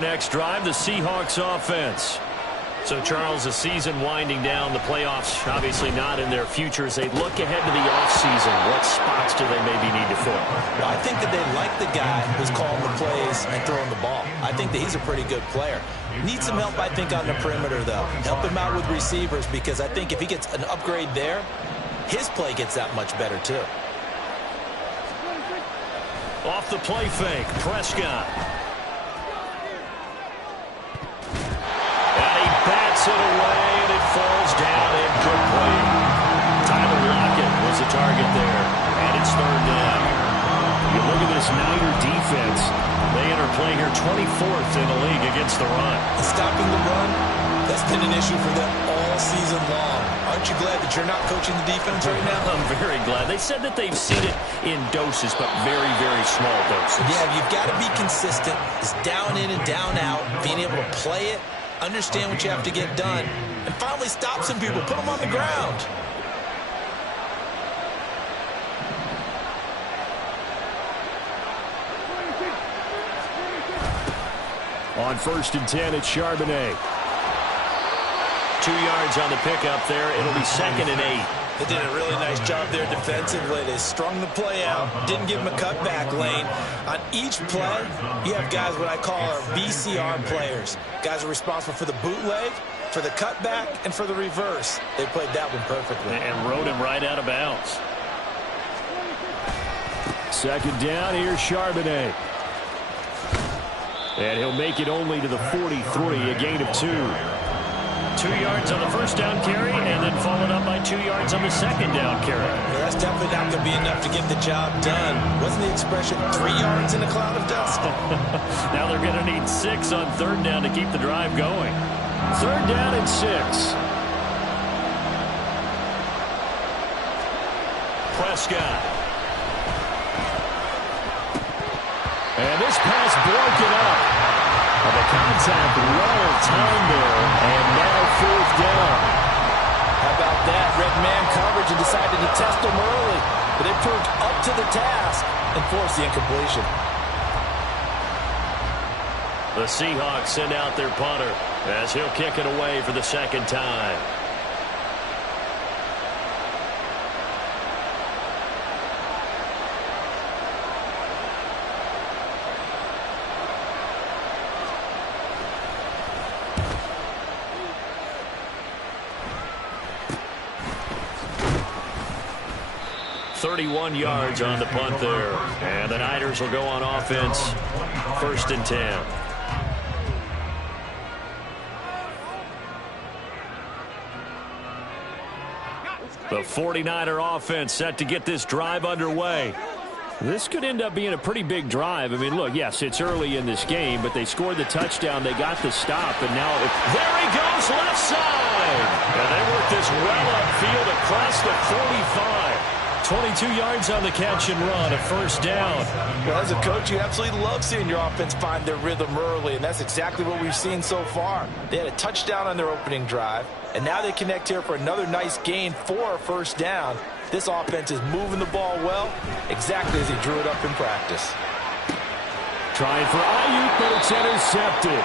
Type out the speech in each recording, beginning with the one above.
Next drive, the Seahawks offense. So, Charles, the season winding down, the playoffs obviously not in their future. As they look ahead to the offseason, what spots do they maybe need to fill? Well, I think that they like the guy who's calling the plays and throwing the ball. I think that he's a pretty good player. Needs some help, I think, on the perimeter, though. Help him out with receivers, because I think if he gets an upgrade there, his play gets that much better, too. Off the play fake, Prescott. Bats it away, and it falls down incomplete. Tyler Lockett was the target there, and it's third down. You look at this Niner defense. They enter play here 24th in the league against the run. Stopping the run, that's been an issue for them all season long. Aren't you glad that you're not coaching the defense right now? I'm very glad. They said that they've seen it in doses, but very, very small doses. Yeah, you've got to be consistent. It's down in and down out, being able to play it, understand what you have to get done, and finally stop some people, put them on the ground. On 1st and 10, it's Charbonnet. 2 yards on the pickup there. It'll be 2nd and 8. They did a really nice job there defensively. They strung the play out, didn't give him a cutback lane. On each play, you have guys what I call our VCR players. Guys are responsible for the bootleg, for the cutback, and for the reverse. They played that one perfectly. And rode him right out of bounds. 2nd down, here's Charbonnet. And he'll make it only to the 43, a gain of 2. 2 yards on the first down carry, and then followed up by 2 yards on the second down carry. Yeah, that's definitely not going to be enough to get the job done. Wasn't the expression 3 yards in a cloud of dust? Now they're going to need 6 on 3rd down to keep the drive going. 3rd down and 6. Prescott. And this pass broken up. And the contact well timed there, and now 4th down. How about that? Red man coverage and decided to test them early. But they proved up to the task and forced the incompletion. The Seahawks send out their punter as he'll kick it away for the 2nd time. .31 yards on the punt there. And the Niners will go on offense. 1st and 10. The 49er offense set to get this drive underway. This could end up being a pretty big drive. I mean, look, yes, it's early in this game, but they scored the touchdown. They got the stop, and now there he goes, left side. And they work this well upfield across the 45. 22 yards on the catch and run, a 1st down. Well, as a coach, you absolutely love seeing your offense find their rhythm early, and that's exactly what we've seen so far. They had a touchdown on their opening drive, and now they connect here for another nice gain for a 1st down. This offense is moving the ball well, exactly as he drew it up in practice. Trying for Ayuk, but it's intercepted.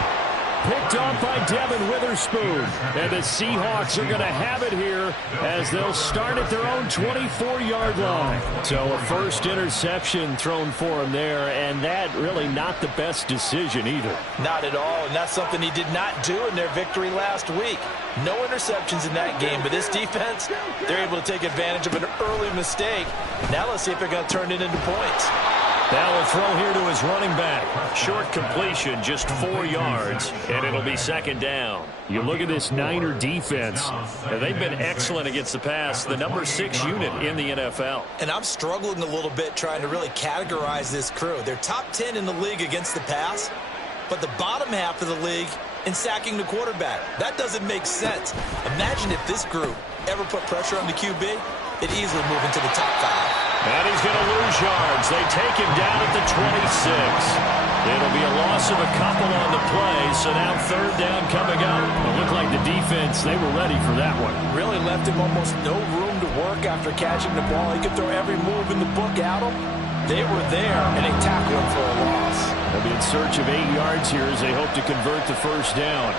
Picked off by Devin Witherspoon. And the Seahawks are going to have it here as they'll start at their own 24-yard line. So a first interception thrown for him there, and that really not the best decision either. Not at all, and that's something he did not do in their victory last week. No interceptions in that game, but this defense, they're able to take advantage of an early mistake. Now let's see if they're going to turn it into points. Now a throw here to his running back. Short completion, just 4 yards, and it'll be 2nd down. You look at this Niner defense, and they've been excellent against the pass, the number 6 unit in the NFL. And I'm struggling a little bit trying to really categorize this crew. They're top 10 in the league against the pass, but the bottom half of the league in sacking the quarterback. That doesn't make sense. Imagine if this group ever put pressure on the QB, it'd easily move into the top 5. And he's going to lose yards. They take him down at the 26. It'll be a loss of a couple on the play, so now 3rd down coming up. It looked like the defense, they were ready for that one. Really left him almost no room to work after catching the ball. He could throw every move in the book at him. They were there, and they tackled him for a loss. They'll be in search of 8 yards here as they hope to convert the first down.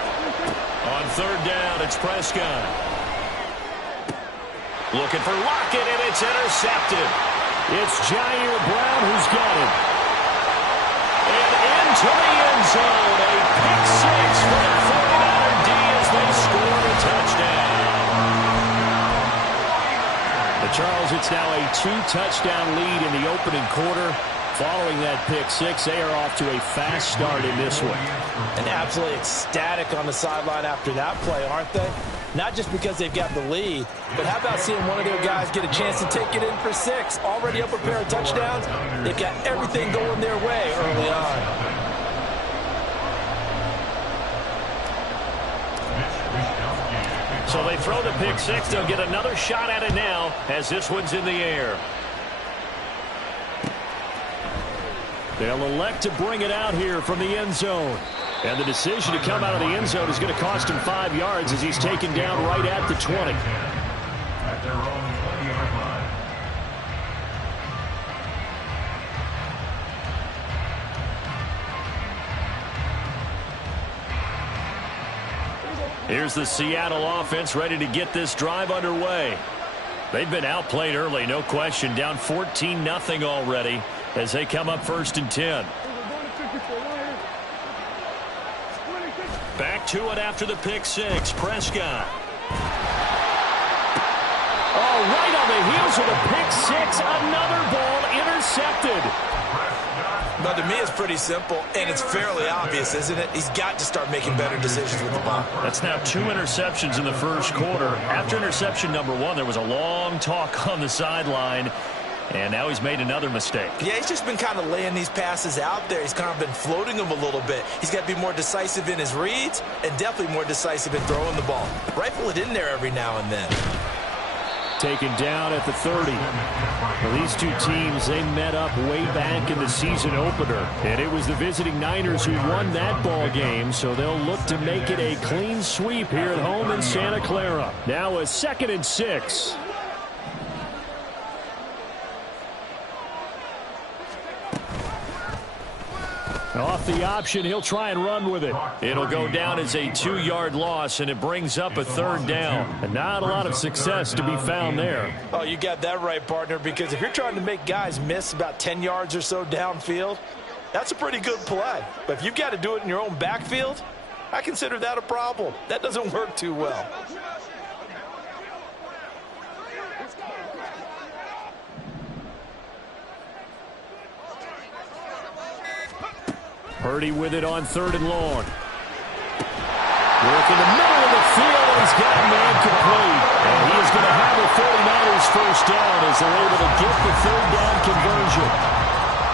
On third down, it's Prescott. Looking for Lockett, and it's intercepted. It's Jair Brown who's got it. And into the end zone, a pick six for the 49er D as they score a touchdown. The Charles, it's now a 2-touchdown lead in the opening quarter. Following that pick six, they are off to a fast start in this one. And absolutely ecstatic on the sideline after that play, aren't they? Not just because they've got the lead, but how about seeing one of their guys get a chance to take it in for 6? Already up a pair of touchdowns. They've got everything going their way early on. So they throw the pick six. They'll get another shot at it now as this one's in the air. They'll elect to bring it out here from the end zone. And the decision to come out of the end zone is going to cost him 5 yards as he's taken down right at the 20. At their own 20-yard line. Here's the Seattle offense ready to get this drive underway. They've been outplayed early, no question. Down 14-0 already as they come up 1st and 10. Back to it after the pick six. Prescott. Oh, right on the heels of the pick six. Another ball intercepted. But to me, it's pretty simple, and it's fairly obvious, isn't it? He's got to start making better decisions with the ball. That's now 2 interceptions in the first quarter. After interception number 1, there was a long talk on the sideline, and now he's made another mistake. Yeah, he's just been kind of laying these passes out there. He's kind of been floating them a little bit. He's got to be more decisive in his reads and definitely more decisive in throwing the ball. Rifle it in there every now and then. Taken down at the 30. Well, these two teams, they met up way back in the season opener. And it was the visiting Niners who won that ball game, so they'll look to make it a clean sweep here at home in Santa Clara. Now a 2nd and 6. Off the option, he'll try and run with it. It'll go down as a 2-yard loss, and it brings up a 3rd down. And not a lot of success to be found there. Oh, you got that right, partner, because if you're trying to make guys miss about 10 yards or so downfield, that's a pretty good play. But if you've got to do it in your own backfield, I consider that a problem. That doesn't work too well. Purdy with it on 3rd and long. Work in the middle of the field, and he's got a man complete. And he is going to have the 49ers first down as they're able to get the 3rd down conversion.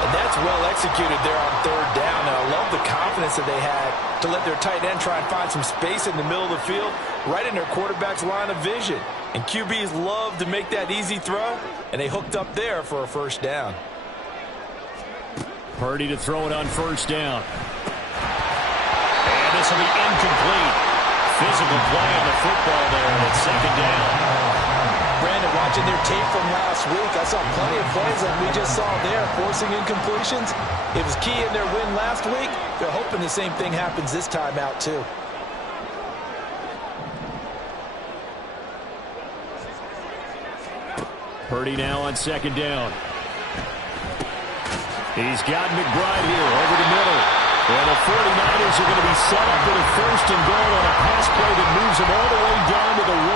And that's well executed there on 3rd down. And I love the confidence that they had to let their tight end try and find some space in the middle of the field, right in their quarterback's line of vision. And QBs love to make that easy throw, and they hooked up there for a first down. Purdy to throw it on 1st down. And this will be incomplete. Physical play on the football there, and it's 2nd down. Brandon, watching their tape from last week, I saw plenty of plays like we just saw there, forcing incompletions. It was key in their win last week. They're hoping the same thing happens this time out, too. Purdy now on 2nd down. He's got McBride here over the middle. And the 49ers are going to be set up with a 1st and goal on a pass play that moves them all the way down to the 1.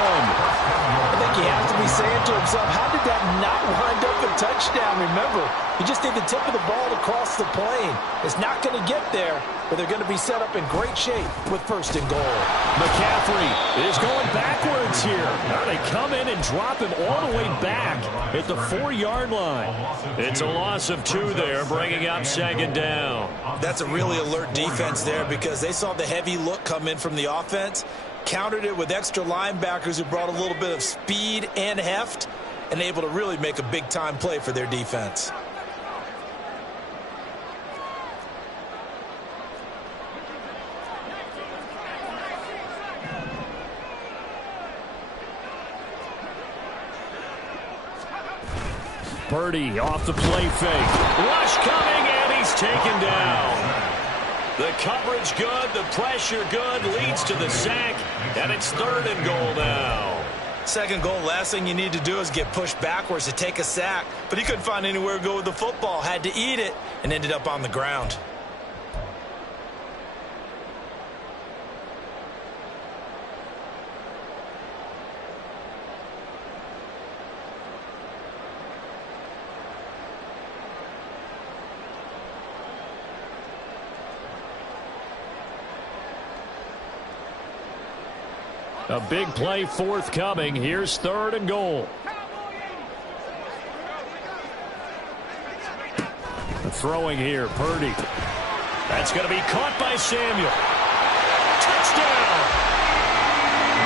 I think he has to be saying to himself, how did that not wind up a touchdown? Remember, he just did the tip of the ball across the plane. It's not going to get there, but they're going to be set up in great shape with 1st and goal. McCaffrey is going backwards here. Now they come in and drop him all the way back at the 4-yard line. It's a loss of 2 there, bringing up 2nd down. That's a really alert defense there because they saw the heavy look come in from the offense, countered it with extra linebackers who brought a little bit of speed and heft, and able to really make a big-time play for their defense. Purdy off the play fake. Rush coming, and he's taken down. The coverage good, the pressure good, leads to the sack, and it's 3rd and goal now. Second goal, last thing you need to do is get pushed backwards to take a sack. But he couldn't find anywhere to go with the football, had to eat it, and ended up on the ground. A big play forthcoming. Here's 3rd and goal. Throwing here, Purdy. That's going to be caught by Samuel. Touchdown!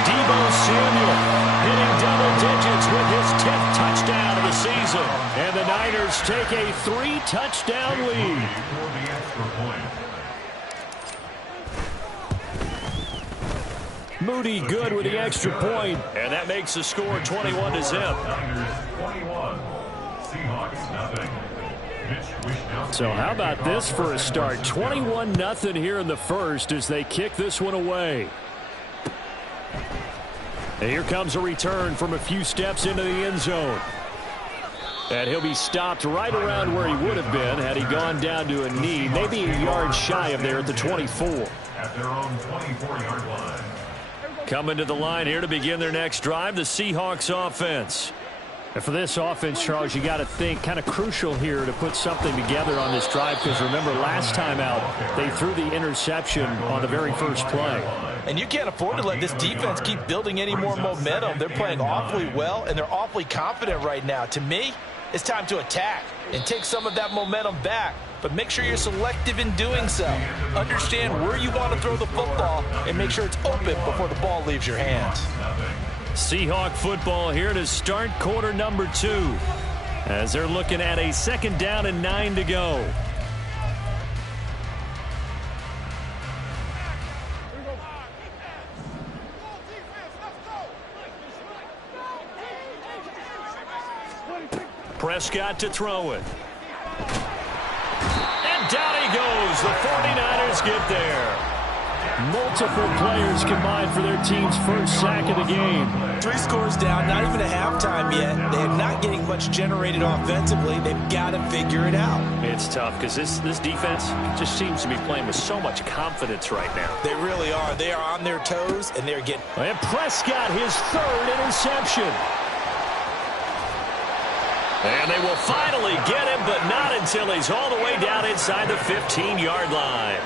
Deebo Samuel hitting double digits with his 10th touchdown of the season. And the Niners take a 3-touchdown lead. Moody good with the extra point, and that makes the score 21-0. So how about this for a start? 21-0 here in the first as they kick this one away. And here comes a return from a few steps into the end zone. And he'll be stopped right around where he would have been had he gone down to a knee, maybe a yard shy of there at the 24. At their own 24-yard line. Coming to the line here to begin their next drive, the Seahawks offense. And for this offense, Charles, you got to think kind of crucial here to put something together on this drive, because remember last time out they threw the interception on the very first play. And you can't afford to let this defense keep building any more momentum. They're playing awfully well, and they're awfully confident right now. To me, it's time to attack and take some of that momentum back. But make sure you're selective in doing so. Understand where you want to throw the football and make sure it's open before the ball leaves your hands. Seahawk football here to start quarter number 2 as they're looking at a 2nd down and 9 to go. Prescott to throw it. And down he goes. The 49ers get there. Multiple players combined for their team's first sack of the game. 3 scores down, not even a halftime yet. They're not getting much generated offensively. They've got to figure it out. It's tough because this defense just seems to be playing with so much confidence right now. They really are. They are on their toes, and they're getting... And Prescott, his 3rd interception. And they will finally get him, but not until he's all the way down inside the 15-yard line.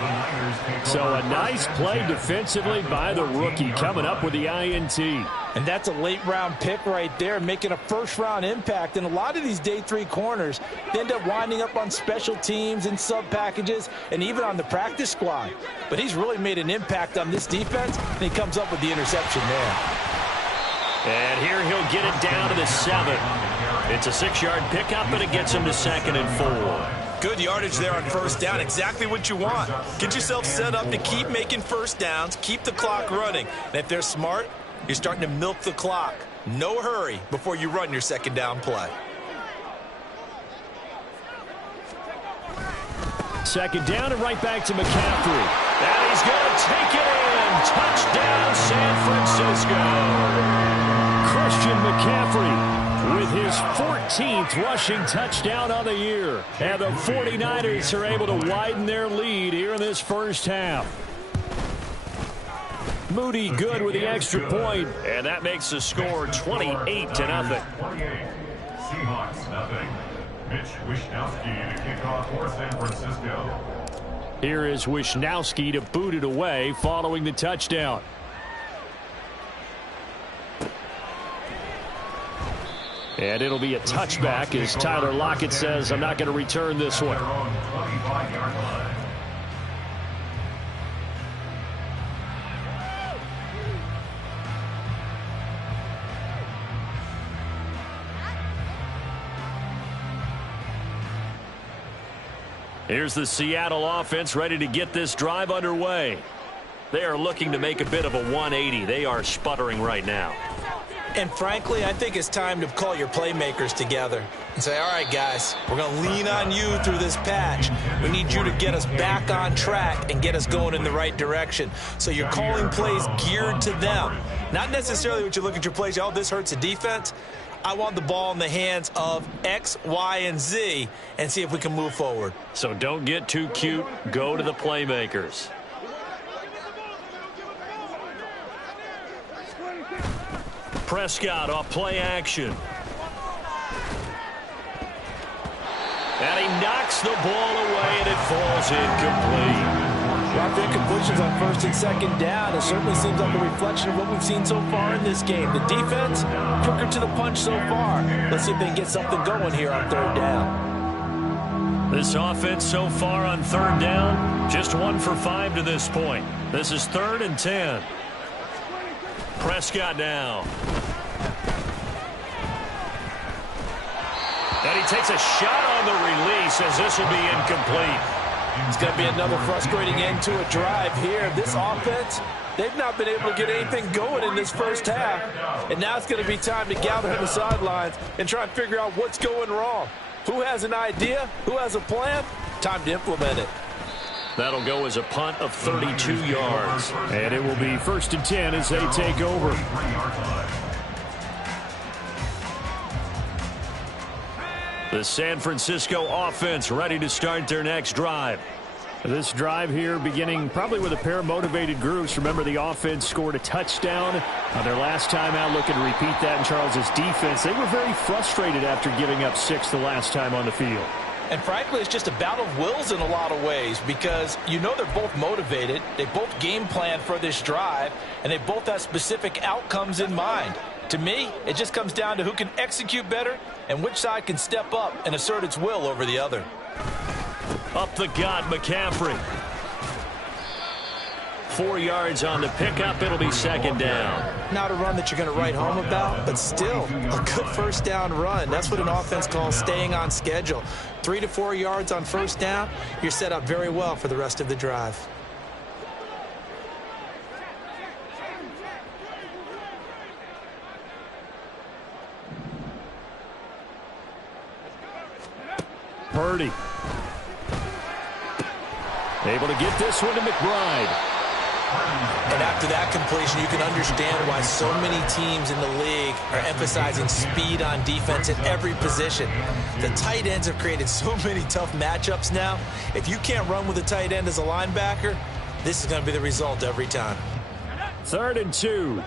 So a nice play defensively by the rookie, coming up with the INT. And that's a late-round pick right there, making a first-round impact. And a lot of these day 3 corners, they end up winding up on special teams and sub-packages and even on the practice squad. But he's really made an impact on this defense, and he comes up with the interception there. And here he'll get it down to the 7. It's a 6-yard pickup, and it gets him to 2nd and 4. Good yardage there on first down. Exactly what you want. Get yourself set up to keep making first downs, keep the clock running. And if they're smart, you're starting to milk the clock. No hurry before you run your 2nd down play. 2nd down and right back to McCaffrey. And he's going to take it in. Touchdown, San Francisco. Christian McCaffrey with his 14th rushing touchdown on the year. And the 49ers are able to widen their lead here in this first half. Moody good with the extra point, and that makes the score 28-0. Seahawks nothing. Mitch Wishnowsky to kick off for San Francisco. Here is Wishnowsky to boot it away following the touchdown. And it'll be a touchback as Tyler Lockett says, I'm not going to return this one. Here's the Seattle offense ready to get this drive underway. They are looking to make a bit of a 180. They are sputtering right now. And frankly, I think it's time to call your playmakers together and say, all right, guys, we're going to lean on you through this patch. We need you to get us back on track and get us going in the right direction. So you're calling plays geared to them. Not necessarily what you look at your plays, oh, this hurts the defense. I want the ball in the hands of X, Y, and Z and see if we can move forward. So don't get too cute. Go to the playmakers. Prescott off play action. And he knocks the ball away, and it falls incomplete. Rough incompletions on first and second down. It certainly seems like a reflection of what we've seen so far in this game. The defense, quicker to the punch so far. Let's see if they can get something going here on third down. This offense so far on third down, just 1 for 5 to this point. This is 3rd and 10. Prescott now. And he takes a shot on the release as this will be incomplete. It's going to be another frustrating end to a drive here. This offense, they've not been able to get anything going in this first half. And now it's going to be time to gather on the sidelines and try and figure out what's going wrong. Who has an idea? Who has a plan? Time to implement it. That'll go as a punt of 32 yards. And it will be 1st and 10 as they take over. The San Francisco offense ready to start their next drive. This drive here beginning probably with a pair of motivated groups. Remember, the offense scored a touchdown on their last time out, looking to repeat that in Charles's defense. They were very frustrated after giving up 6 the last time on the field. And frankly, it's just a battle of wills in a lot of ways because you know they're both motivated. They both game plan for this drive, and they both have specific outcomes in mind. To me, it just comes down to who can execute better and which side can step up and assert its will over the other. Up the gut, McCaffrey. 4 yards on the pickup. It'll be 2nd down. Not a run that you're going to write home about, but still a good first down run. That's what an offense calls staying on schedule. 3 to 4 yards on first down, you're set up very well for the rest of the drive. Purdy. Able to get this one to McBride. And after that completion, you can understand why so many teams in the league are emphasizing speed on defense at every position. The tight ends have created so many tough matchups now. If you can't run with a tight end as a linebacker, this is going to be the result every time. 3rd and 2.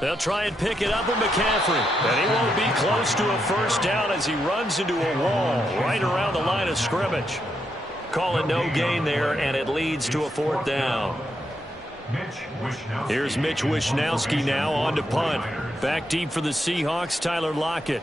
They'll try and pick it up with McCaffrey. And he won't be close to a first down as he runs into a wall right around the line of scrimmage. Call it no gain there, and it leads to a 4th down. Here's Mitch Wishnowsky now on to punt. Back deep for the Seahawks, Tyler Lockett.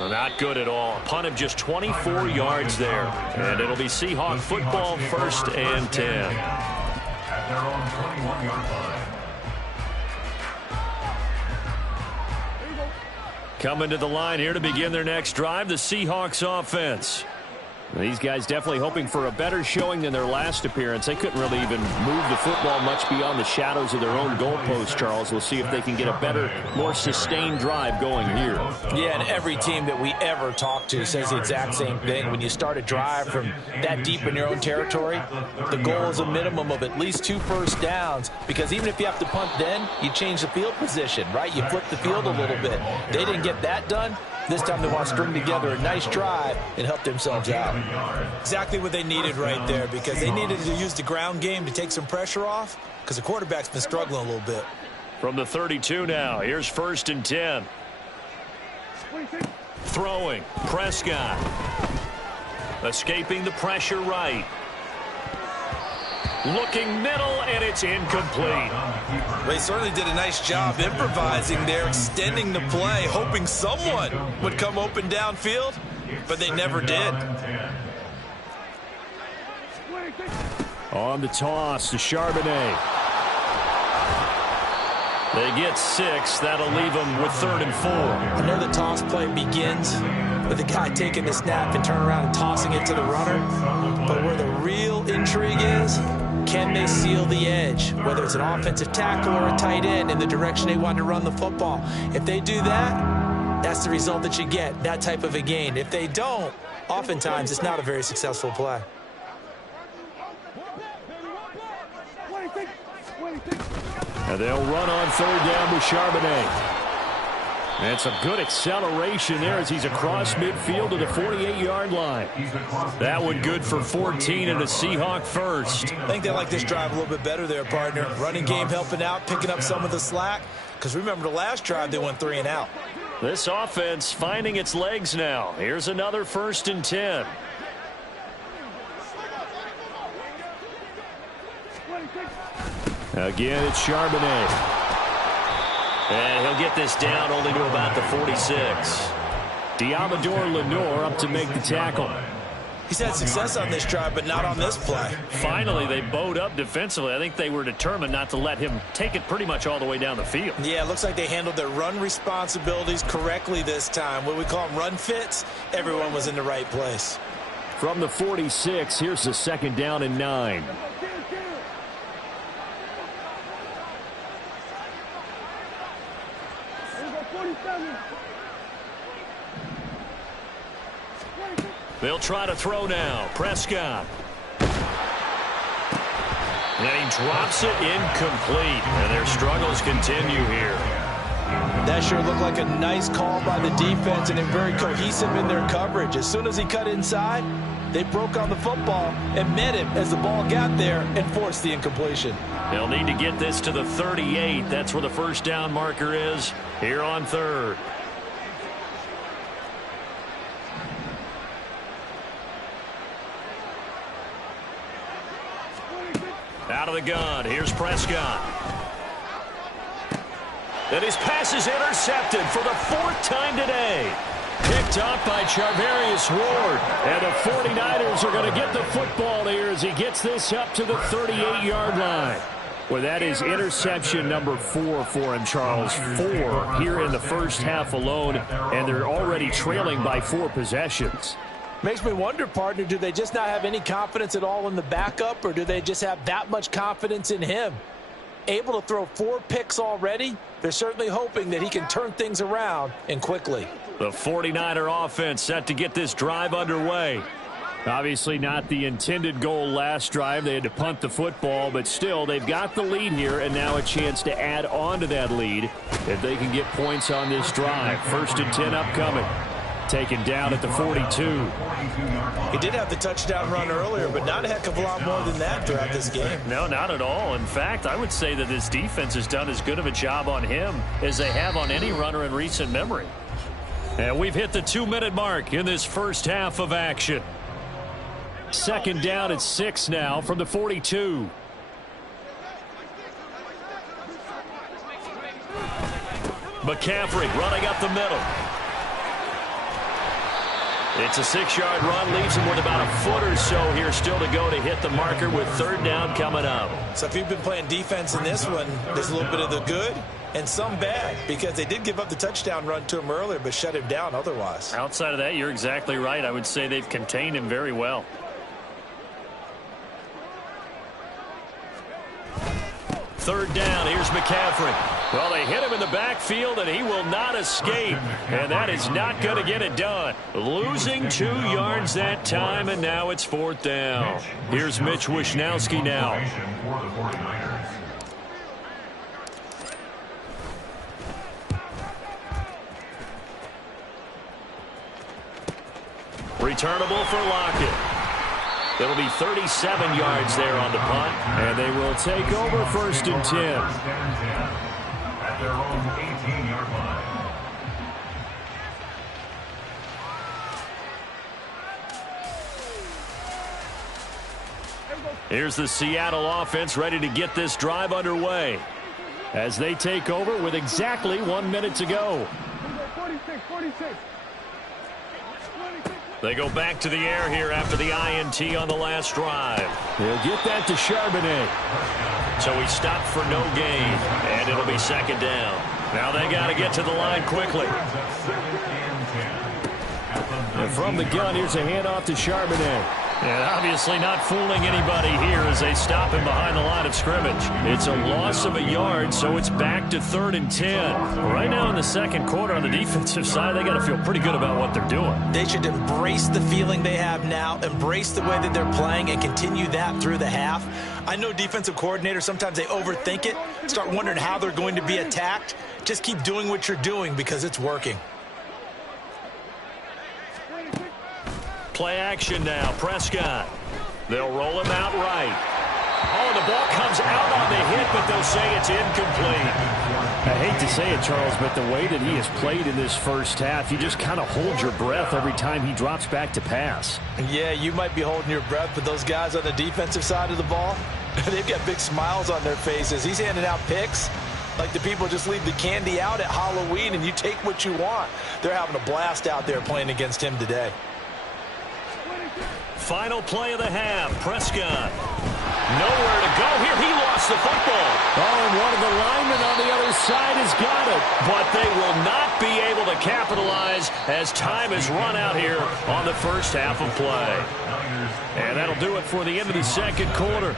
Not good at all. A punt of just 24 yards there. And it'll be Seahawk football, 1st and 10. At their own 21-yard line. Coming to the line here to begin their next drive, the Seahawks offense. These guys definitely hoping for a better showing than their last appearance. They couldn't really even move the football much beyond the shadows of their own goalpost, Charles. We'll see if they can get a better, more sustained drive going here. Yeah, and every team that we ever talk to says the exact same thing. When you start a drive from that deep in your own territory, the goal is a minimum of at least 2 first downs, because even if you have to punt then, you change the field position, right? You flip the field a little bit. They didn't get that done. This time they want to string together a nice drive and help themselves out. Exactly what they needed right there, because they needed to use the ground game to take some pressure off, because the quarterback's been struggling a little bit. From the 32 now, here's 1st and 10. Throwing, Prescott. Escaping the pressure right. Looking middle, and it's incomplete. Well, he certainly did a nice job improvising there, extending the play, hoping someone would come open downfield, but they never did. On the toss to Charbonnet. They get 6. That'll leave them with 3rd and 4. I know the toss play begins with the guy taking the snap and turning around and tossing it to the runner. But where the real intrigue is, can they seal the edge, whether it's an offensive tackle or a tight end in the direction they want to run the football? If they do that, that's the result that you get, that type of a gain. If they don't, oftentimes it's not a very successful play. And they'll run on 3rd down with Charbonnet. And some good acceleration there as he's across midfield to the 48-yard line. That one good for 14 and a Seahawk first. I think they like this drive a little bit better there, partner. Running game helping out, picking up some of the slack. Because remember the last drive, they went 3 and out. This offense finding its legs now. Here's another 1st and 10. Again, it's Charbonnet. And he'll get this down only to about the 46. Diamador Lenore up to make the tackle. He's had success on this drive, but not on this play. Finally, they bowed up defensively. I think they were determined not to let him take it pretty much all the way down the field. Yeah, it looks like they handled their run responsibilities correctly this time. What we call them run fits, everyone was in the right place. From the 46, here's the 2nd down and 9. They'll try to throw now. Prescott. And he drops it incomplete. And their struggles continue here. That sure looked like a nice call by the defense, and they're very cohesive in their coverage. As soon as he cut inside, they broke on the football and met him as the ball got there and forced the incompletion. They'll need to get this to the 38. That's where the 1st down marker is here on 3rd. Out of the gun, here's Prescott. And his pass is intercepted for the 4th time today. Picked up by Charvarius Ward. And the 49ers are going to get the football here as he gets this up to the 38-yard line. Well, that is interception number 4 for him, Charles. 4 here in the first half alone, and they're already trailing by 4 possessions. Makes me wonder, partner, do they just not have any confidence at all in the backup, or do they just have that much confidence in him? Able to throw 4 picks already, they're certainly hoping that he can turn things around and quickly. The 49er offense set to get this drive underway. Obviously not the intended goal last drive. They had to punt the football, but still they've got the lead here and now a chance to add on to that lead if they can get points on this drive. 1st and 10 upcoming. Taken down at the 42. He did have the touchdown run earlier, but not a heck of a lot more than that throughout this game. No, not at all. In fact, I would say that this defense has done as good of a job on him as they have on any runner in recent memory. And we've hit the 2-minute mark in this first half of action. 2nd down at 6 now from the 42. McCaffrey running up the middle. It's a 6-yard run, leaves him with about a foot or so here still to go to hit the marker with 3rd down coming up. So if you've been playing defense in this one, there's a little bit of the good and some bad, because they did give up the touchdown run to him earlier but shut him down otherwise. Outside of that, you're exactly right. I would say they've contained him very well. Third down, here's McCaffrey. Well, they hit him in the backfield, and he will not escape. And that is not going to get it done. Losing 2 yards that time, and now it's 4th down. Here's Mitch Wishnowsky now. Returnable for Lockett. It'll be 37 yards there on the punt, and they will take over 1st and 10. At their own 18-yard line. Here's the Seattle offense ready to get this drive underway as they take over with exactly 1 minute to go. 46. They go back to the air here after the INT on the last drive. They'll get that to Charbonnet. So he stopped for no gain, and it'll be second down. Now they got to get to the line quickly. And from the gun, here's a handoff to Charbonnet. And obviously not fooling anybody here as they stop him behind the line of scrimmage. It's a loss of a yard, so it's back to 3rd and 10. Right now in the second quarter on the defensive side, they got to feel pretty good about what they're doing. They should embrace the feeling they have now, embrace the way that they're playing, and continue that through the half. I know defensive coordinators, sometimes they overthink it, start wondering how they're going to be attacked. Just keep doing what you're doing because it's working. Play action now. Prescott. They'll roll him out right. Oh, the ball comes out on the hit, but they'll say it's incomplete. I hate to say it, Charles, but the way that he has played in this first half, you just kind of hold your breath every time he drops back to pass. Yeah, you might be holding your breath, but those guys on the defensive side of the ball, they've got big smiles on their faces. He's handing out picks like the people just leave the candy out at Halloween and you take what you want. They're having a blast out there playing against him today. Final play of the half. Prescott. Nowhere to go here. He lost the football. Oh, and one of the linemen on the other side has got it. But they will not be able to capitalize as time has run out here on the first half of play. And that'll do it for the end of the second quarter.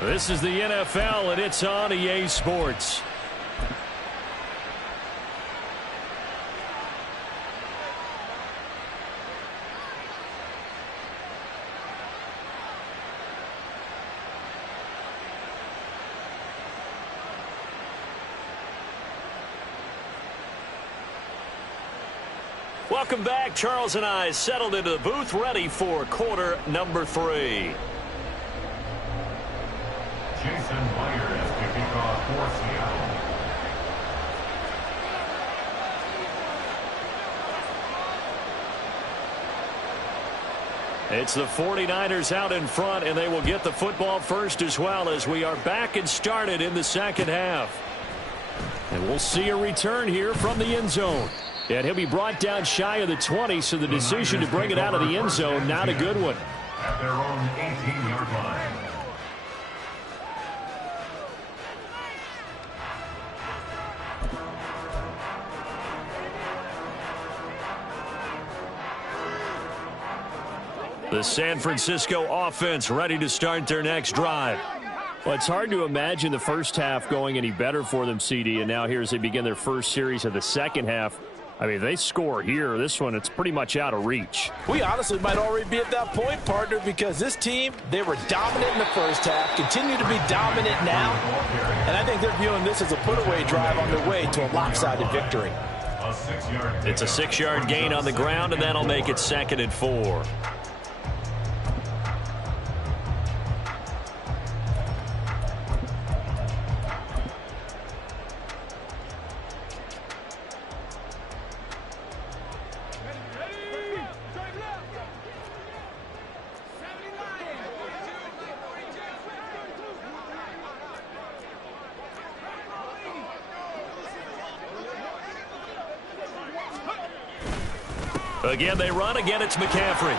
This is the NFL, and it's on EA Sports. Welcome back. Charles and I settled into the booth, ready for quarter number 3. Jason Myers kicking off for Seattle. It's the 49ers out in front, and they will get the football first as well as we are back and started in the second half. And we'll see a return here from the end zone. And he'll be brought down shy of the 20, so the decision to bring it out of the end zone, not a good one. At their own 18-yard line. The San Francisco offense ready to start their next drive. Well, it's hard to imagine the first half going any better for them, CD, and now here as they begin their first series of the second half. I mean, if they score here, this one, it's pretty much out of reach. We honestly might already be at that point, partner, because this team, they were dominant in the first half, continue to be dominant now, and I think they're viewing this as a put-away drive on their way to a lopsided victory. It's a 6-yard gain on the ground, and that'll make it 2nd and 4. Again, they run. Again, it's McCaffrey.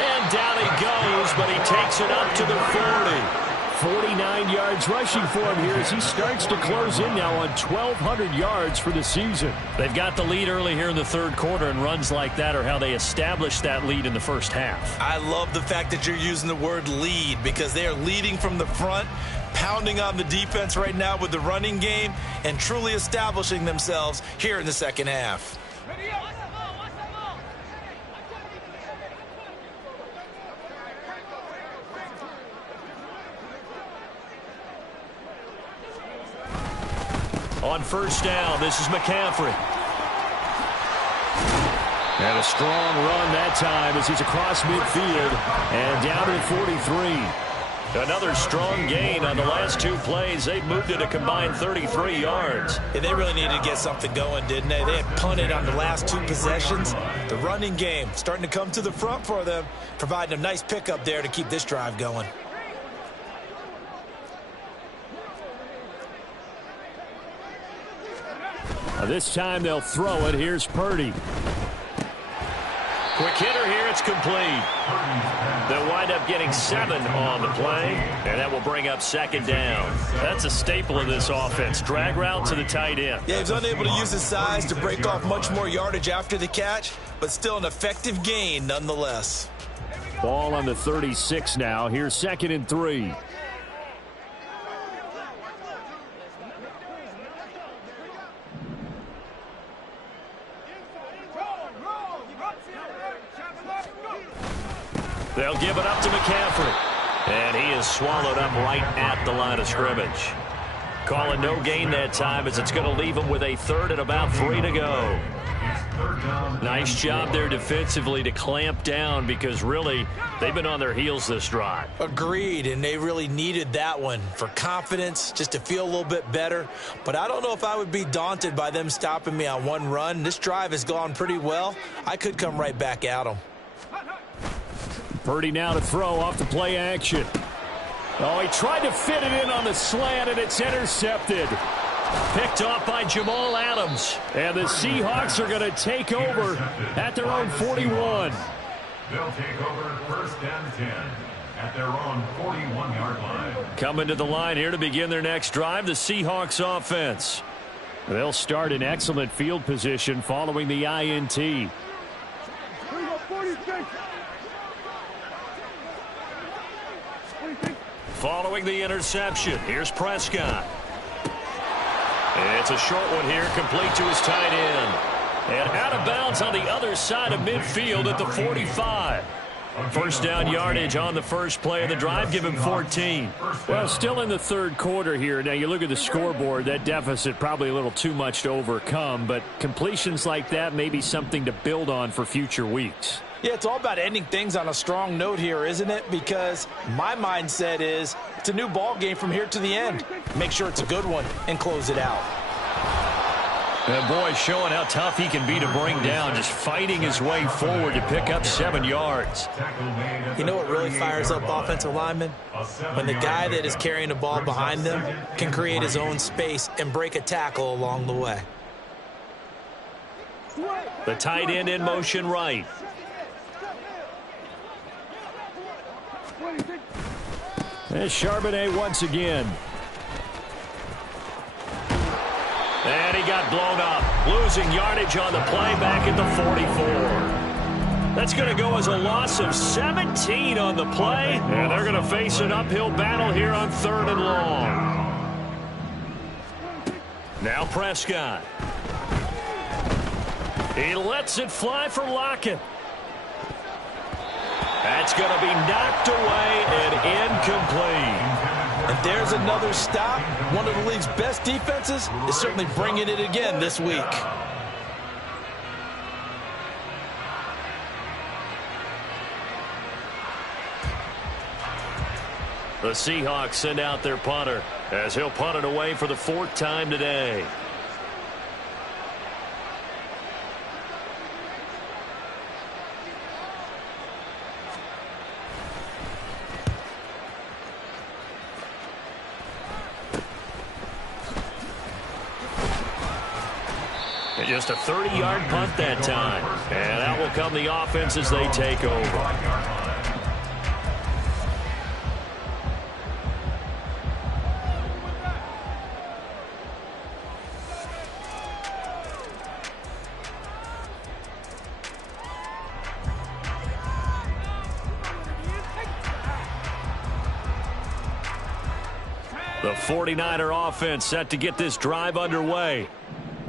And down he goes, but he takes it up to the 40. 49 yards rushing for him here as he starts to close in now on 1,200 yards for the season. They've got the lead early here in the third quarter, and runs like that are how they established that lead in the first half. I love the fact that you're using the word lead because they are leading from the front, pounding on the defense right now with the running game, and truly establishing themselves here in the second half. On first down, this is McCaffrey. And a strong run that time as he's across midfield and down to the 43. Another strong gain on the last 2 plays. They've moved it a combined 33 yards. And they really needed to get something going, didn't they? They had punted on the last 2 possessions. The running game starting to come to the front for them, providing a nice pickup there to keep this drive going. This time they'll throw it. Here's Purdy. Quick hitter here. It's complete. They'll wind up getting 7 on the play, and that will bring up second down. That's a staple of this offense. Drag route to the tight end. Yeah, he's unable to use his size to break off much more yardage after the catch, but still an effective gain nonetheless. Ball on the 36 now. Here's 2nd and 3. They'll give it up to McCaffrey. And he is swallowed up right at the line of scrimmage. Calling no gain that time as it's going to leave him with a 3rd and about 3 to go. Nice job there defensively to clamp down because really they've been on their heels this drive. Agreed, and they really needed that one for confidence, just to feel a little bit better. But I don't know if I would be daunted by them stopping me on one run. This drive has gone pretty well. I could come right back at them. Purdy now to throw off the play action. Oh, he tried to fit it in on the slant, and it's intercepted. Picked off by Jamal Adams. And the Seahawks are going to take over at their own 41. They'll take over 1st and 10 at their own 41-yard line. Coming to the line here to begin their next drive, the Seahawks offense. They'll start in excellent field position following the INT. Following the interception, here's Prescott. It's a short one here, complete to his tight end. And out of bounds on the other side of midfield at the 45. First down yardage on the first play of the drive, give him 14. Well, still in the 3rd quarter here. Now, you look at the scoreboard, that deficit probably a little too much to overcome, but completions like that may be something to build on for future weeks. Yeah, it's all about ending things on a strong note here, isn't it? Because my mindset is it's a new ball game from here to the end. Make sure it's a good one and close it out. And boy, showing how tough he can be to bring down, just fighting his way forward to pick up 7 yards. You know what really fires up offensive linemen? When the guy that is carrying the ball behind them can create his own space and break a tackle along the way. The tight end in motion right. There's Charbonnet once again. And he got blown up, losing yardage on the play back at the 44. That's going to go as a loss of 17 on the play, and they're going to face an uphill battle here on 3rd and long. Now Prescott. He lets it fly for Lockett. That's going to be knocked away and incomplete. And there's another stop. One of the league's best defenses is certainly bringing it again this week. The Seahawks send out their punter as he'll punt it away for the 4th time today. Just a 30-yard punt that time. And out will come the offense as they take over. The 49er offense set to get this drive underway.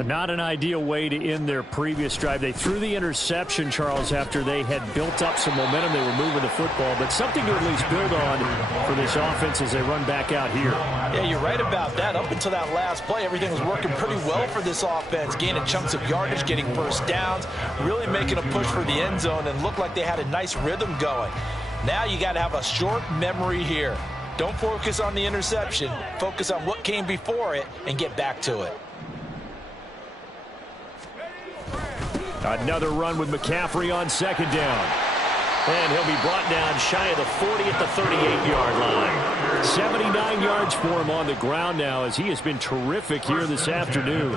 Not an ideal way to end their previous drive. They threw the interception, Charles, after they had built up some momentum. They were moving the football, but something to at least build on for this offense as they run back out here. Yeah, you're right about that. Up until that last play, everything was working pretty well for this offense, gaining chunks of yardage, getting first downs, really making a push for the end zone, and looked like they had a nice rhythm going. Now you got to have a short memory here. Don't focus on the interception. Focus on what came before it and get back to it. Another run with McCaffrey on 2nd down. And he'll be brought down shy of the 40 at the 38-yard line. 79 yards for him on the ground now, as he has been terrific here this afternoon.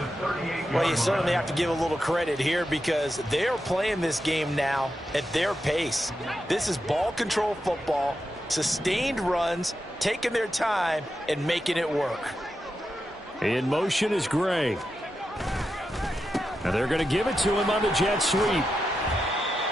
Well, you certainly have to give a little credit here because they're playing this game now at their pace. This is ball control football, sustained runs, taking their time, and making it work. In motion is Gray. And they're going to give it to him on the jet sweep.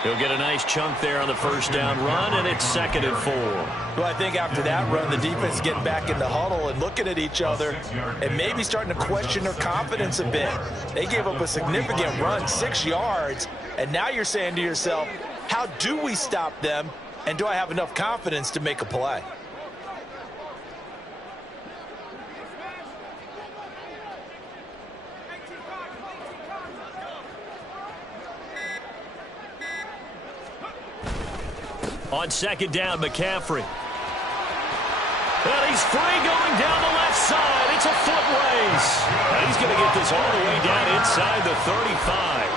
He'll get a nice chunk there on the first down run, and it's 2nd and 4. Well, I think after that run, the defense is getting back in the huddle and looking at each other and maybe starting to question their confidence a bit. They gave up a significant run, 6 yards, and now you're saying to yourself, how do we stop them, and do I have enough confidence to make a play? On 2nd down, McCaffrey. And he's free going down the left side. It's a foot race. And he's going to get this all the way down inside the 35.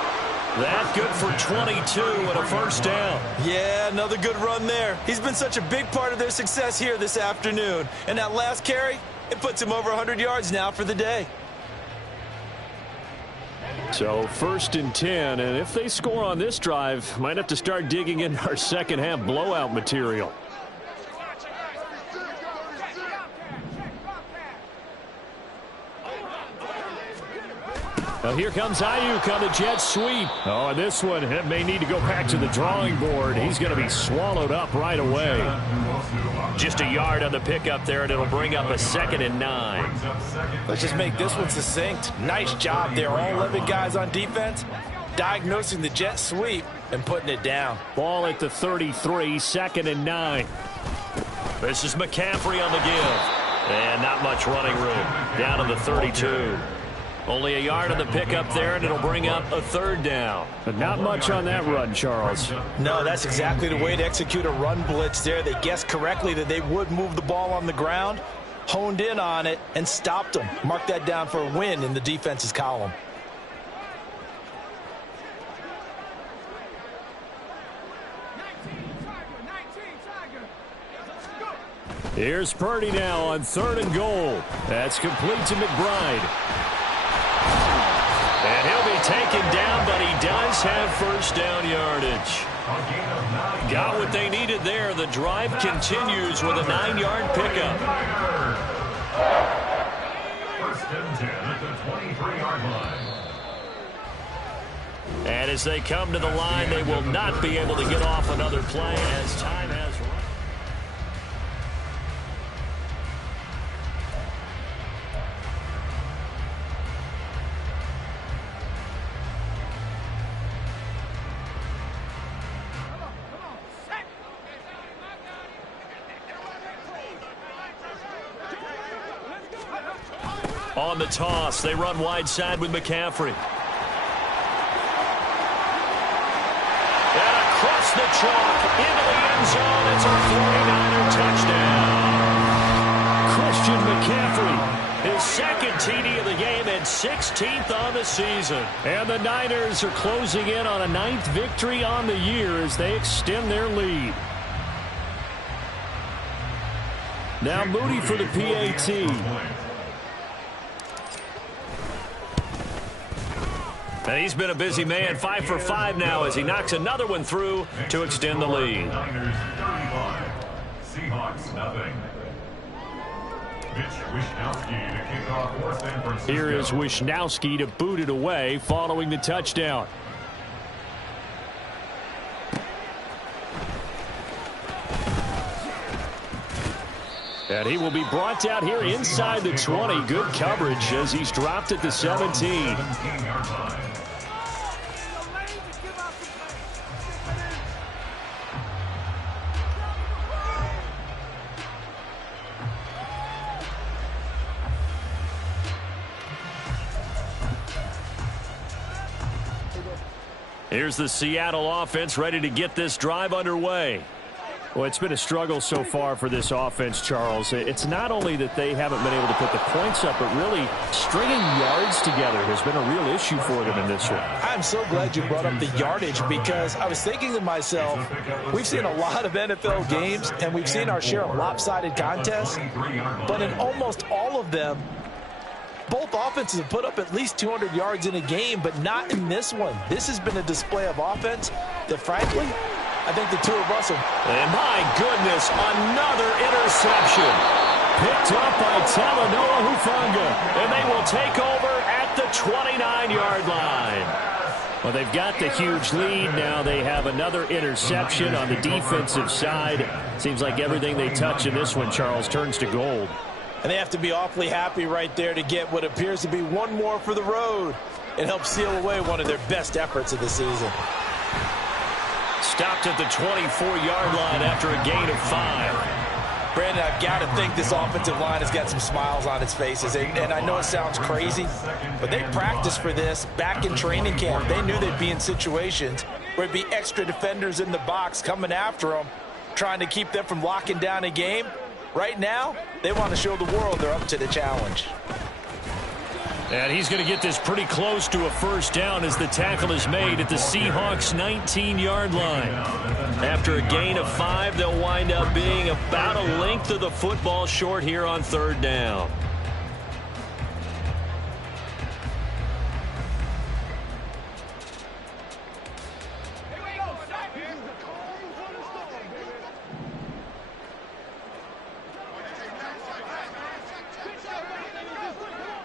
That good for 22 and a first down. Yeah, another good run there. He's been such a big part of their success here this afternoon. And that last carry, it puts him over 100 yards now for the day. So 1st and 10, and if they score on this drive, might have to start digging in our second half blowout material. Now here comes Ayuk on the jet sweep. Oh, and this one, it may need to go back to the drawing board. He's going to be swallowed up right away. Just a yard on the pickup there, and it'll bring up a 2nd and 9. Let's just make this one succinct. Nice job there. All 11 guys on defense diagnosing the jet sweep and putting it down. Ball at the 33, 2nd and 9. This is McCaffrey on the give. And not much running room. Down to the 32. Only a yard on the pickup there, and it'll bring up a 3rd down. But not much on that run, Charles. No, that's exactly the way to execute a run blitz there. They guessed correctly that they would move the ball on the ground, honed in on it, and stopped them. Mark that down for a win in the defense's column. Here's Purdy now on 3rd and goal. That's complete to McBride. And he'll be taken down, but he does have first down yardage. Got what they needed there. The drive continues with a 9-yard pickup. 1st and 10 at the 23-yard line. And as they come to the line, they will not be able to get off another play as time has run. On the toss, they run wide side with McCaffrey. And across the chalk, into the end zone, it's a 49er touchdown. Christian McCaffrey. His 2nd TD of the game and 16th on the season. And the Niners are closing in on a 9th victory on the year as they extend their lead. Now Moody for the PAT. And he's been a busy man, 5 for 5 now as he knocks another one through to extend the lead. Niners 35, Seahawks nothing. Mitch Wishnowsky to kick off for San Francisco. Here is Wishnowsky to boot it away following the touchdown. And he will be brought down here inside the 20. Good coverage as he's dropped at the 17. 17-yard line. Here's the Seattle offense ready to get this drive underway. Well, it's been a struggle so far for this offense, Charles. It's not only that they haven't been able to put the points up, but really stringing yards together has been a real issue for them in this one. I'm so glad you brought up the yardage, because I was thinking to myself, we've seen a lot of NFL games, and we've seen our share of lopsided contests, but in almost all of them, both offenses have put up at least 200 yards in a game, but not in this one. This has been a display of offense that, frankly, I think the two of us are. And my goodness, another interception. Picked up by Talanoa Hufanga. And they will take over at the 29-yard line. Well, they've got the huge lead. Now they have another interception on the defensive side. Seems like everything they touch in this one, Charles, turns to gold. And they have to be awfully happy right there to get what appears to be one more for the road and help seal away one of their best efforts of the season. Stopped at the 24-yard line after a gain of 5. Brandon, I've got to think this offensive line has got some smiles on its faces. And I know it sounds crazy, but they practiced for this back in training camp. They knew they'd be in situations where it'd be extra defenders in the box coming after them, trying to keep them from locking down a game. Right now, they want to show the world they're up to the challenge. And he's going to get this pretty close to a first down as the tackle is made at the Seahawks' 19-yard line. After a gain of 5, they'll wind up being about a length of the football short here on third down.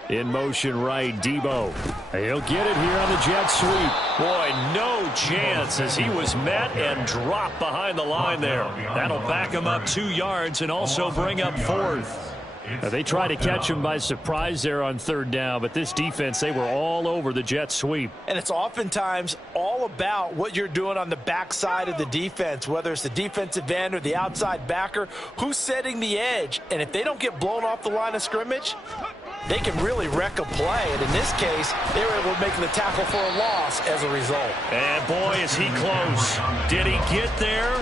In motion right, Debo. He'll get it here on the jet sweep. Boy, no chance as he was met and dropped behind the line there. That'll back him up 2 yards and also bring up 4th. Now, they try to catch him by surprise there on third down, but this defense, they were all over the jet sweep. And it's oftentimes all about what you're doing on the backside of the defense, whether it's the defensive end or the outside backer, who's setting the edge. And if they don't get blown off the line of scrimmage, they can really wreck a play. And in this case, they were able to make the tackle for a loss as a result. And boy, is he close. Did he get there?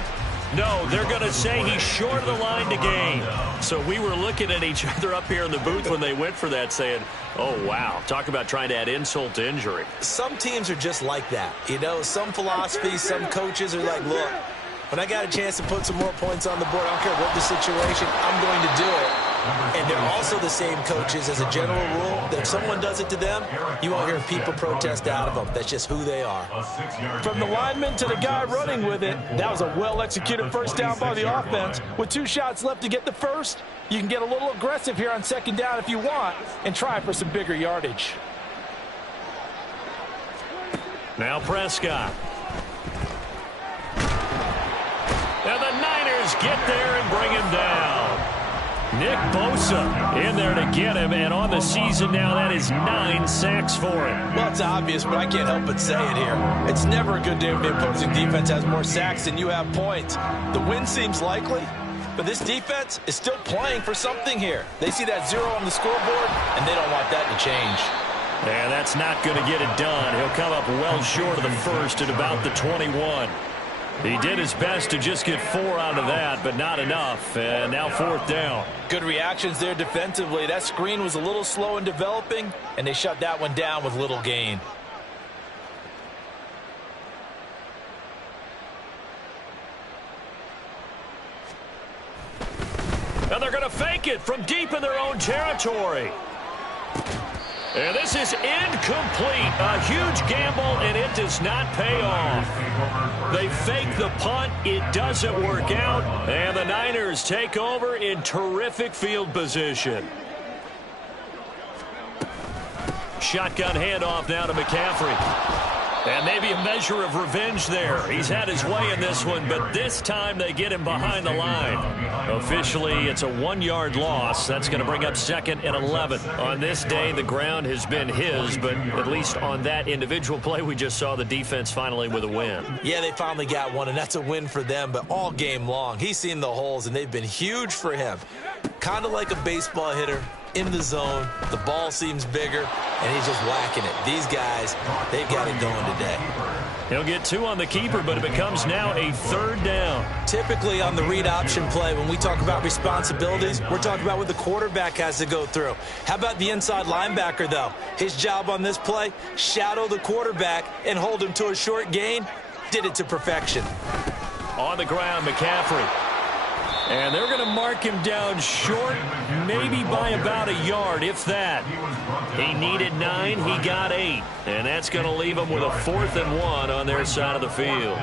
No, they're going to say he's short of the line to gain. So we were looking at each other up here in the booth when they went for that, saying, oh, wow, talk about trying to add insult to injury. Some teams are just like that. You know, some philosophies, some coaches are like, look, when I got a chance to put some more points on the board, I don't care what the situation, I'm going to do it. And they're also the same coaches as a general rule that if someone does it to them, you won't hear people protest out of them. That's just who they are. From the lineman to the guy running with it, that was a well-executed first down by the offense. With 2 shots left to get the first, you can get a little aggressive here on second down if you want and try for some bigger yardage. Now Prescott. And the Niners get there and bring him down. Nick Bosa in there to get him, and on the season now, that is 9 sacks for him. Well, it's obvious, but I can't help but say it here. It's never a good day when the opposing defense has more sacks than you have points. The win seems likely, but this defense is still playing for something here. They see that 0 on the scoreboard, and they don't want that to change. Yeah, that's not going to get it done. He'll come up well short of the first at about the 21. He did his best to just get 4 out of that, but not enough. And now 4th down. Good reactions there defensively. That screen was a little slow in developing, and they shut that one down with little gain. And they're going to fake it from deep in their own territory. And this is incomplete. A huge gamble, and it does not pay off. They fake the punt. It doesn't work out. And the Niners take over in terrific field position. Shotgun handoff now to McCaffrey. And maybe a measure of revenge there. He's had his way in this one, but this time they get him behind the line. Officially, it's a 1-yard loss. That's going to bring up 2nd and 11. On this day, the ground has been his, but at least on that individual play, we just saw the defense finally with a win. Yeah, they finally got one, and that's a win for them, but all game long, he's seen the holes, and they've been huge for him. Kind of like a baseball hitter. In the zone, the ball seems bigger, and he's just whacking it. These guys, they've got it going today. He'll get 2 on the keeper, but it becomes now a 3rd down. Typically on the read option play, when we talk about responsibilities, we're talking about what the quarterback has to go through. How about the inside linebacker, though? His job on this play, shadow the quarterback and hold him to a short gain. Did it to perfection. On the ground, McCaffrey. And they're going to mark him down short, maybe by about a yard, if that. He needed 9, he got 8. And that's going to leave him with a 4th and 1 on their side of the field.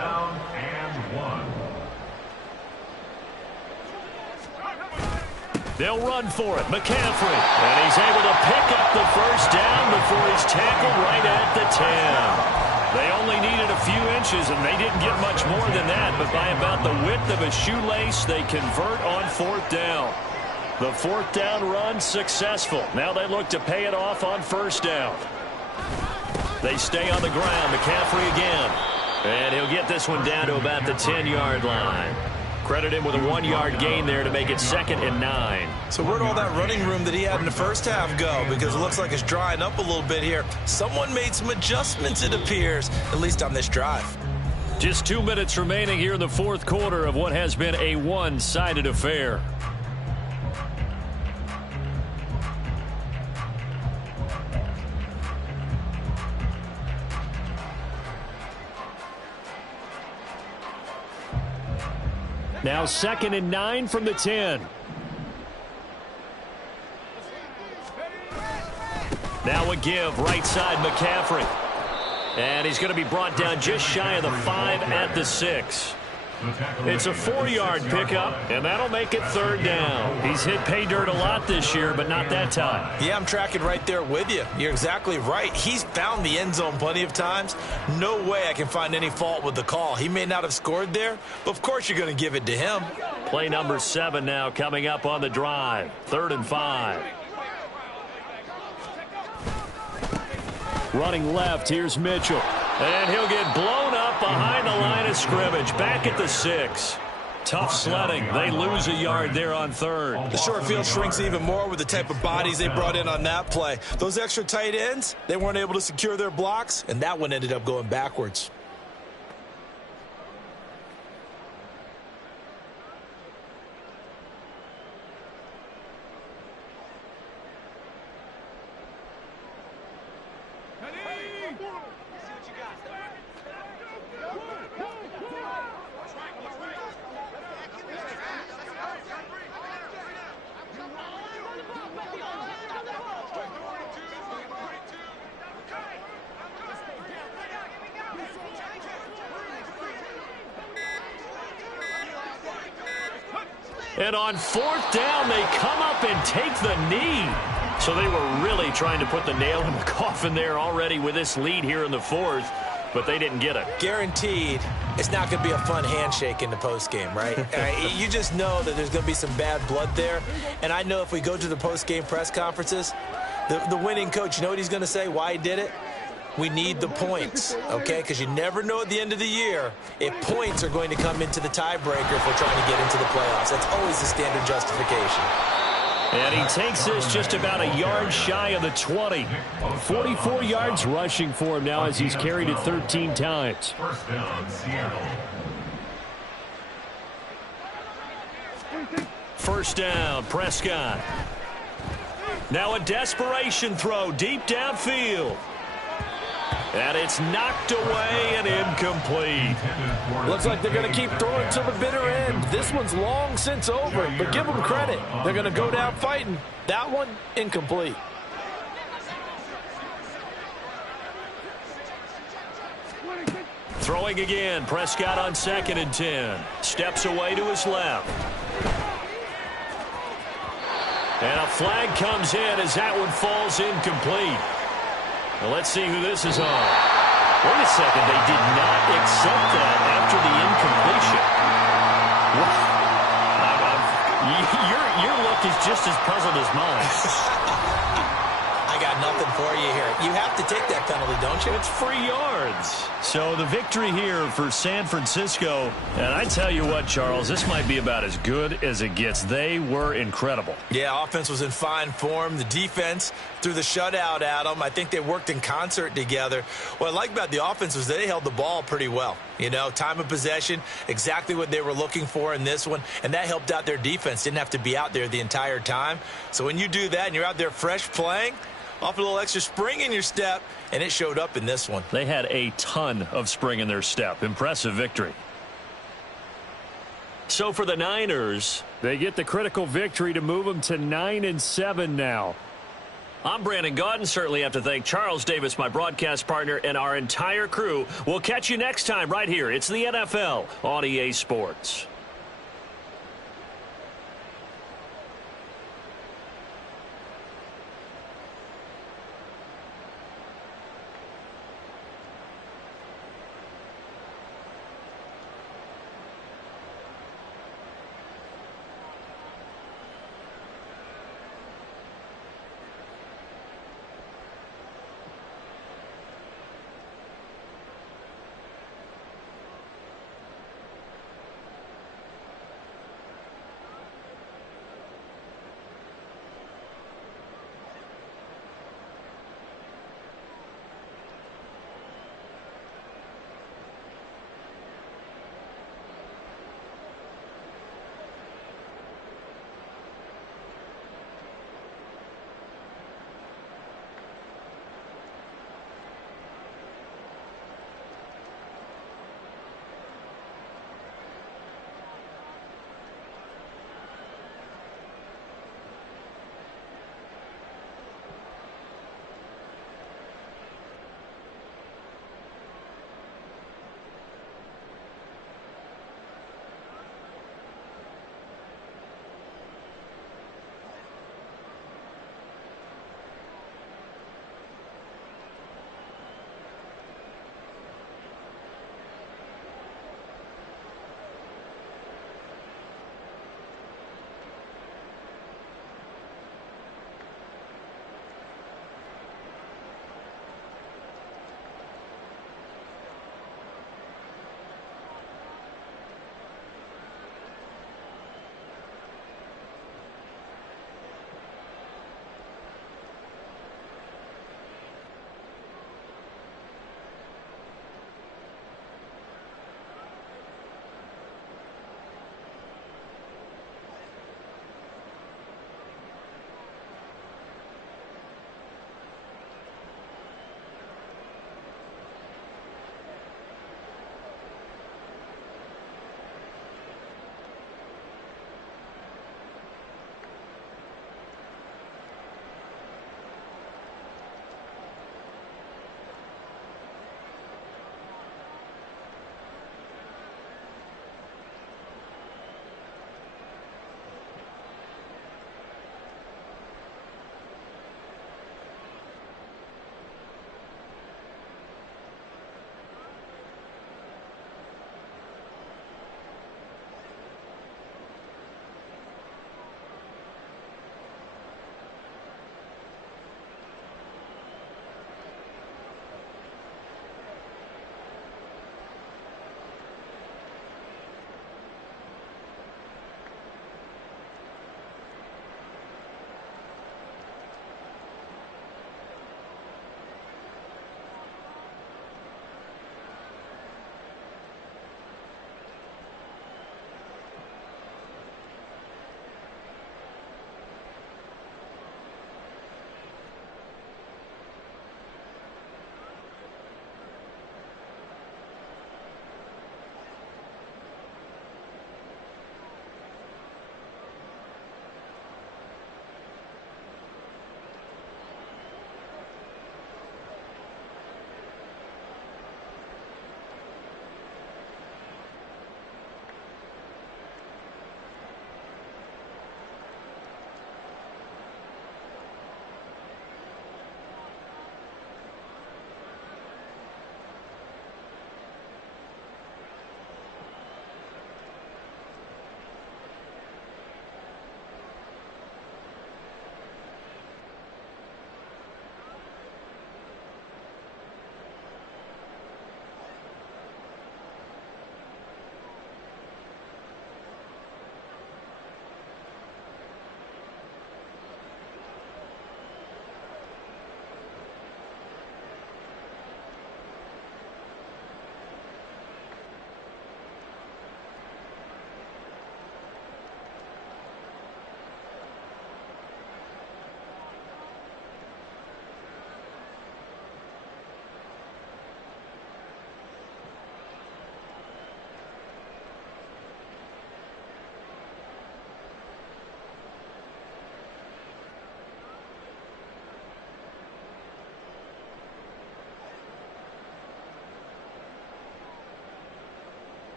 They'll run for it. McCaffrey. And he's able to pick up the first down before he's tackled right at the 10. They only needed a few inches, and they didn't get much more than that. But by about the width of a shoelace, they convert on 4th down. The 4th down run successful. Now they look to pay it off on 1st down. They stay on the ground. McCaffrey again. And he'll get this one down to about the 10-yard line. Credit him with a 1-yard gain there to make it 2nd and 9. So where'd all that running room that he had in the first half go? Because it looks like it's drying up a little bit here. Someone made some adjustments, it appears, at least on this drive. Just 2 minutes remaining here in the 4th quarter of what has been a one-sided affair. Now 2nd and 9 from the 10. Now a give, right side McCaffrey. And he's going to be brought down just shy of the 5 at the 6. It's a 4-yard pickup, and that'll make it 3rd down. He's hit pay dirt a lot this year, but not that time. Yeah, I'm tracking right there with you. You're exactly right. He's found the end zone plenty of times. No way I can find any fault with the call. He may not have scored there, but of course you're going to give it to him. Play number 7 now coming up on the drive. 3rd and 5. Running left, here's Mitchell. And he'll get blown up behind the line of scrimmage. Back at the 6. Tough sledding. They lose a yard there on 3rd. The short field shrinks even more with the type of bodies they brought in on that play. Those extra tight ends, they weren't able to secure their blocks, and that one ended up going backwards. And on 4th down, they come up and take the knee. So they were really trying to put the nail in the coffin there already with this lead here in the 4th, but they didn't get it. Guaranteed, it's not going to be a fun handshake in the postgame, right? You just know that there's going to be some bad blood there. And I know if we go to the postgame press conferences, the winning coach, you know what he's going to say, why he did it? We need the points, okay? Because you never know at the end of the year if points are going to come into the tiebreaker if we're trying to get into the playoffs. That's always the standard justification. And he takes this just about a yard shy of the 20. 44 yards rushing for him now as he's carried it 13 times. First down, Seattle. First down, Prescott. Now a desperation throw deep downfield. And it's knocked away and incomplete. Looks like they're going to keep throwing to the bitter end. This one's long since over, but give them credit. They're going to go down fighting. That one, incomplete. Throwing again, Prescott on 2nd and 10. Steps away to his left. And a flag comes in as that one falls incomplete. Well, let's see who this is on. Wait a second, they did not accept that after the incompletion. Your look is just as puzzled as mine. I got nothing for you here. You have to take that penalty, don't you? It's free yards. So the victory here for San Francisco. And I tell you what, Charles, this might be about as good as it gets. They were incredible. Yeah, offense was in fine form. The defense threw the shutout at them. I think they worked in concert together. What I like about the offense was they held the ball pretty well. You know, time of possession, exactly what they were looking for in this one. And that helped out their defense. Didn't have to be out there the entire time. So when you do that and you're out there fresh playing, off a little extra spring in your step, and it showed up in this one. They had a ton of spring in their step. Impressive victory. So for the Niners, they get the critical victory to move them to 9-7 now. I'm Brandon Gaudin. Certainly have to thank Charles Davis, my broadcast partner, and our entire crew. We'll catch you next time right here. It's the NFL on EA Sports.